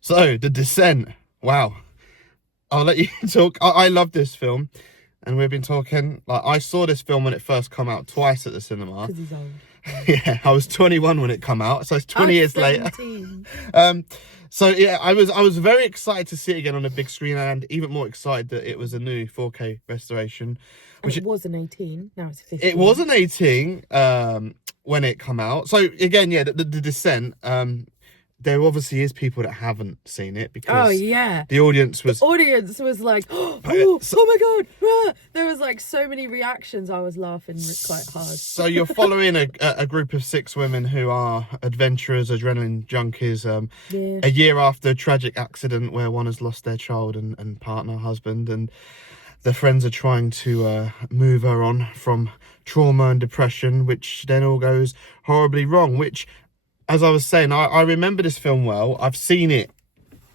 So, The Descent. Wow. I'll let you talk. I love this film. And we've been talking, like, I saw this film when it first come out twice at the cinema. Because he's old. Yeah, I was 21 when it come out, so it's 20 years 17. later. So yeah, I was very excited to see it again on a big screen, and even more excited that it was a new 4K restoration. Which it was an 18, now it's 15. It was an 18 when it come out. So again, yeah, the Descent. There obviously is people that haven't seen it because the audience was like, oh my god, rah! There was like so many reactions. I was laughing quite hard. So you're following a group of 6 women who are adventurers, adrenaline junkies. A year after a tragic accident where one has lost their child and partner, husband, and their friends are trying to move her on from trauma and depression, which then all goes horribly wrong. Which, as I was saying, I remember this film well. I've seen it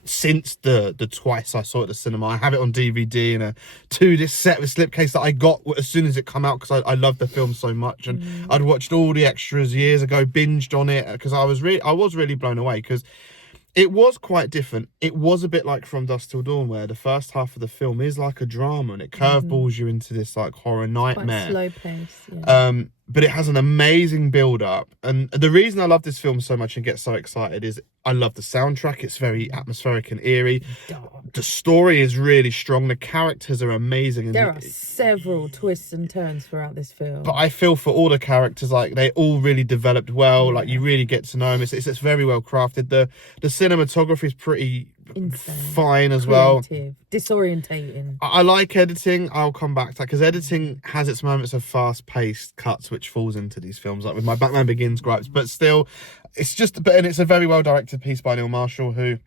since the twice I saw it at the cinema. I have it on DVD in a 2-disc set with slipcase that I got as soon as it come out because I loved the film so much, and I'd watched all the extras years ago, binged on it because I was really blown away because it was quite different. It was a bit like From Dusk Till Dawn, where the first half of the film is like a drama and it curveballs you into this like horror nightmare. Quite slow pace. Yeah. But it has an amazing build up, and the reason I love this film so much and get so excited is I love the soundtrack. It's very atmospheric and eerie. Dark. The story is really strong. The characters are amazing. There are several twists and turns throughout this film. But I feel for all the characters, like they all really developed well. Like you really get to know them. It's very well crafted. The cinematography is pretty fine as well. Disorientating. I like editing. I'll come back to that because editing has its moments of fast-paced cuts, which falls into these films, like with my Batman Begins gripes. But still, and it's a very well-directed piece by Neil Marshall, who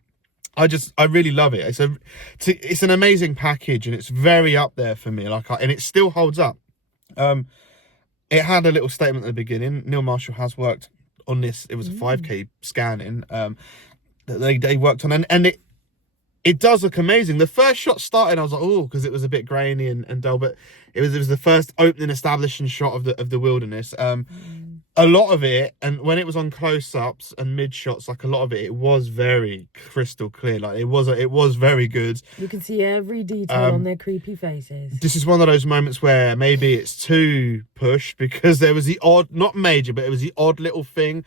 I really love it. It's an amazing package, and it's very up there for me. And it still holds up. It had a little statement at the beginning. Neil Marshall has worked on this. It was a 5K scanning that they worked on, and it does look amazing. The first shot started, I was like, oh, because it was a bit grainy and dull, but it was the first opening establishing shot of the wilderness. A lot of it, and when it was on close-ups and mid shots, like a lot of it was very crystal clear. Like it was very good. You can see every detail on their creepy faces. This is one of those moments where maybe it's too pushed, because there was the odd, not major, but it was the odd little thing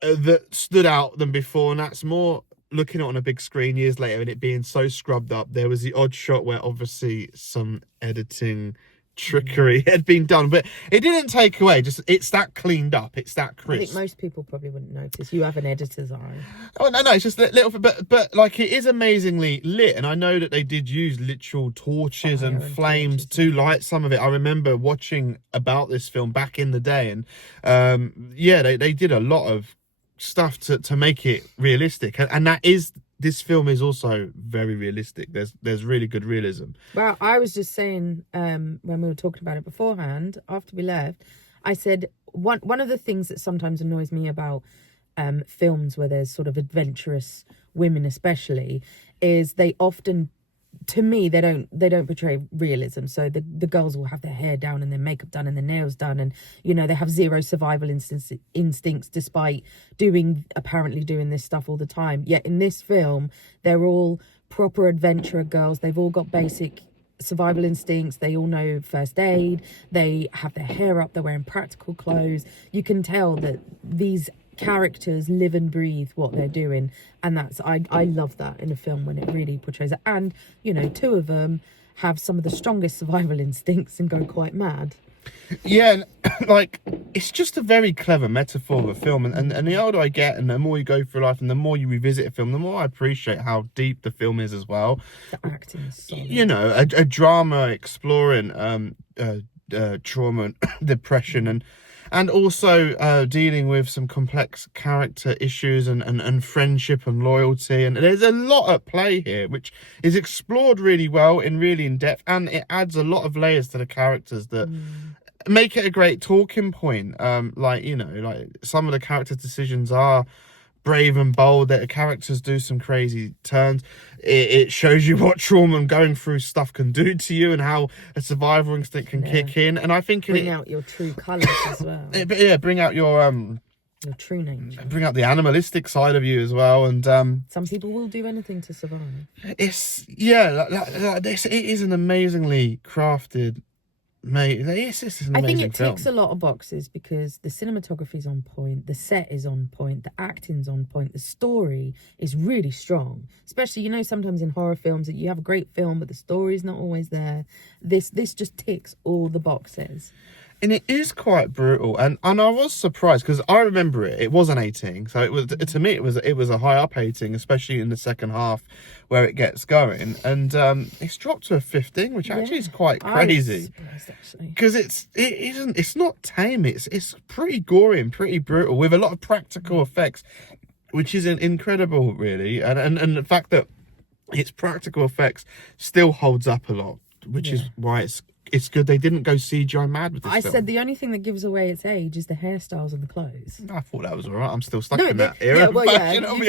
that stood out than before, and that's more looking at it on a big screen years later and it being so scrubbed up. There was the odd shot where obviously some editing trickery had been done, but it didn't take away, just it's that cleaned up, it's that crisp. I think most people probably wouldn't notice. You have an editor's eye. Oh no, it's just a little bit, but like it is amazingly lit, and I know that they did use literal torches and flames to light some of it. I remember watching about this film back in the day, and they did a lot of stuff to make it realistic, and this film is also very realistic. There's really good realism. Well, I was just saying when we were talking about it beforehand, after we left, I said one of the things that sometimes annoys me about films where there's sort of adventurous women especially is they often, to me, they don't portray realism. So the girls will have their hair down and their makeup done and their nails done, and they have zero survival instincts despite apparently doing this stuff all the time. Yet in this film, they're all proper adventurer girls. They've all got basic survival instincts. They all know first aid. They have their hair up. They're wearing practical clothes. You can tell that these characters live and breathe what they're doing, and that's I love that in a film when it really portrays it. And 2 of them have some of the strongest survival instincts and go quite mad. Yeah, like it's just a very clever metaphor of a film, and the older I get and the more you go through life and the more you revisit a film, the more I appreciate how deep the film is as well. The acting is solid. A drama exploring trauma and depression, and also dealing with some complex character issues and friendship and loyalty. And there's a lot at play here, which is explored really well and really in depth. And it adds a lot of layers to the characters that make it a great talking point. Like some of the character decisions are brave and bold, that the characters do some crazy turns. It shows you what trauma and going through stuff can do to you, and how a survival instinct can kick in. And I think bring out your true colours as well. Bring out your Your true nature. bring out the animalistic side of you as well. And some people will do anything to survive. It's it is an amazingly crafted. Mate, it's an amazing I think it film. ticks a lot of boxes because the cinematography's on point, the set is on point, the acting's on point, the story is really strong. Especially, sometimes in horror films that you have a great film, but the story's not always there. This just ticks all the boxes. And it is quite brutal, and I was surprised because I remember it was an 18, so it was, to me it was a high up 18, especially in the second half where it gets going, and it's dropped to a 15, which actually is quite crazy because it's not tame, it's pretty gory and pretty brutal with a lot of practical effects, which is incredible really, and the fact that its practical effects still holds up a lot, which is why it's good they didn't go CGI mad with this film. Said the only thing that gives away its age is the hairstyles and the clothes. I thought that was all right. I'm still stuck in that era.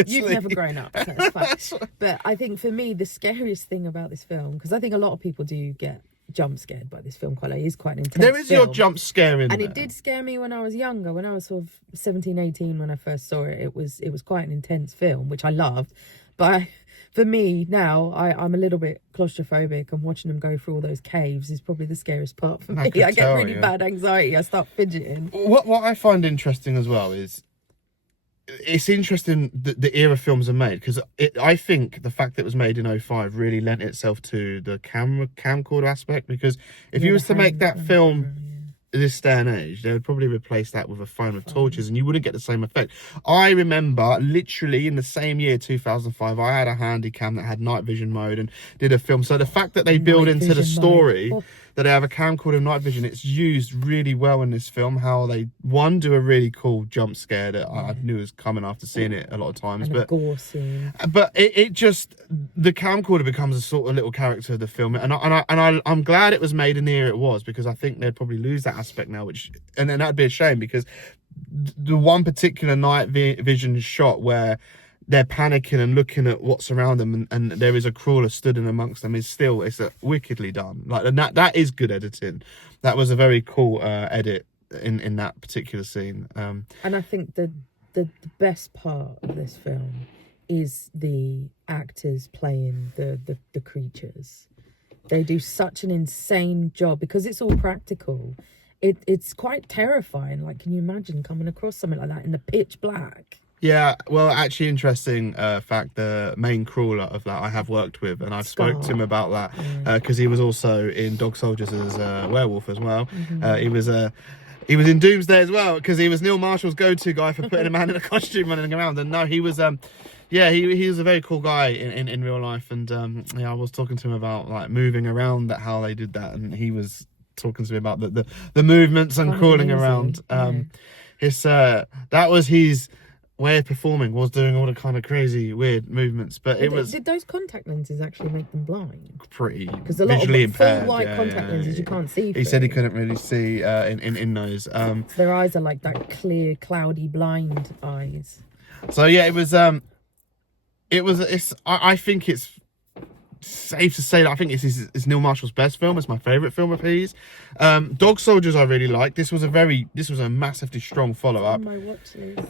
You've never grown up, so it's fine. But I think for me, the scariest thing about this film, because I think a lot of people do get jump scared by this film quite a lot. It is quite an intense There is film. your jump scare in and there. It did scare me when I was younger. When I was sort of 17, 18, when I first saw it, it was quite an intense film, which I loved. But for me now, I'm a little bit claustrophobic, and watching them go through all those caves is probably the scariest part for me. I get really bad anxiety. I start fidgeting. What I find interesting as well is it's interesting that the era films are made, because I think the fact that it was made in 2005 really lent itself to the camcorder aspect, because if you was to make that film this day and age, they would probably replace that with a phone with torches and you wouldn't get the same effect. I remember literally in the same year, 2005, I had a handy cam that had night vision mode and did a film. So the fact that they build into the story that they have a camcorder and night vision, it's used really well in this film. How they do a really cool jump scare that I knew was coming after seeing it a lot of times, and but a gore scene. But it just, the camcorder becomes a sort of little character of the film, and I'm glad it was made in the year it was, because I think they'd probably lose that aspect now, and then that'd be a shame, because the one particular night vision shot where they're panicking and looking at what's around them, and there is a crawler stood in amongst them, it's wickedly done. Like, and that is good editing. That was a very cool edit in that particular scene. And I think the best part of this film is the actors playing the creatures. They do such an insane job because it's all practical. It's quite terrifying. Like, can you imagine coming across something like that in the pitch black? Yeah, well, actually, interesting fact, the main crawler of that I have worked with, and I've spoke to him about that, because he was also in Dog Soldiers as a werewolf as well. He was in Doomsday as well, because he was Neil Marshall's go-to guy for putting a man in a costume running around. And no, he was he was a very cool guy in real life. And I was talking to him about like moving around, how they did that, and he was talking to me about the movements and crawling around. That was his way of performing, was doing all the kind of crazy weird movements, but did those contact lenses actually make them blind? Pretty, because a lot visually of impaired, full white contact lenses you can't see. He said he couldn't really see in those. Their eyes are like that clear, cloudy, blind eyes. So yeah, I think it's safe to say that I think it's Neil Marshall's best film. It's my favourite film of his. Dog Soldiers I really liked. This was a massively strong follow-up. On my watch list.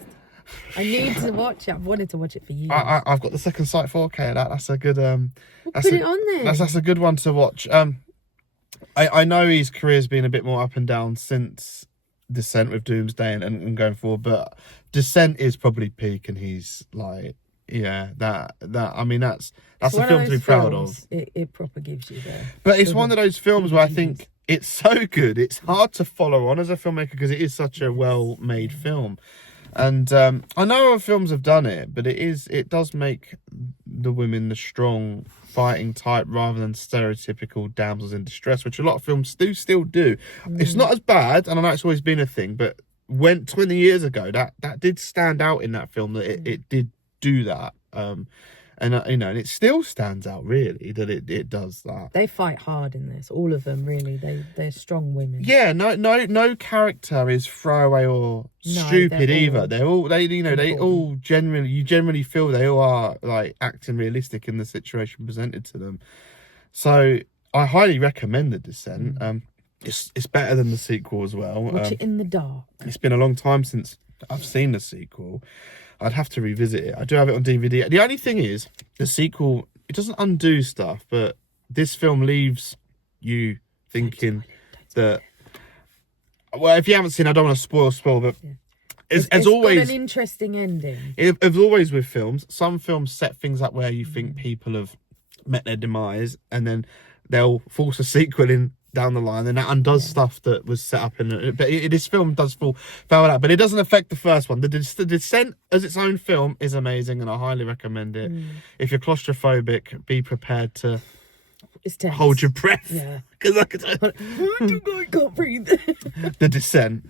I need to watch it. I've wanted to watch it for years. I've got the second sight 4K of that. That's a good put it on there. That's a good one to watch. I know his career's been a bit more up and down since Descent with Doomsday and going forward, but Descent is probably peak, and he's like, that's a film to be proud of. It proper gives you there. But it's one of those films where I think it's so good, it's hard to follow on as a filmmaker, because it is such a well-made film. And I know other films have done it, but it does make the women the strong fighting type rather than stereotypical damsels in distress, which a lot of films still do. It's not as bad, and I know it's always been a thing, but 20 years ago that did stand out in that film, that it did do that. And it still stands out really that it does that. They fight hard in this, all of them really. They're strong women. Yeah, no character is throwaway or stupid either. You generally feel they all are like acting realistic in the situation presented to them. So I highly recommend The Descent. It's better than the sequel as well. Watch it in the dark. It's been a long time since I've seen the sequel. I'd have to revisit it. I do have it on DVD. The only thing is, the sequel, it doesn't undo stuff, but this film leaves you thinking that... Well, if you haven't seen, I don't want to spoil, but as always, got an interesting ending. As always with films, some films set things up where you think people have met their demise, and then they'll force a sequel in down the line, and that undoes stuff that was set up in it. But this film does fall out, but it doesn't affect the first one. The Descent as its own film is amazing, and I highly recommend it. If you're claustrophobic, be prepared to hold your breath. Yeah, because I can't breathe. The Descent.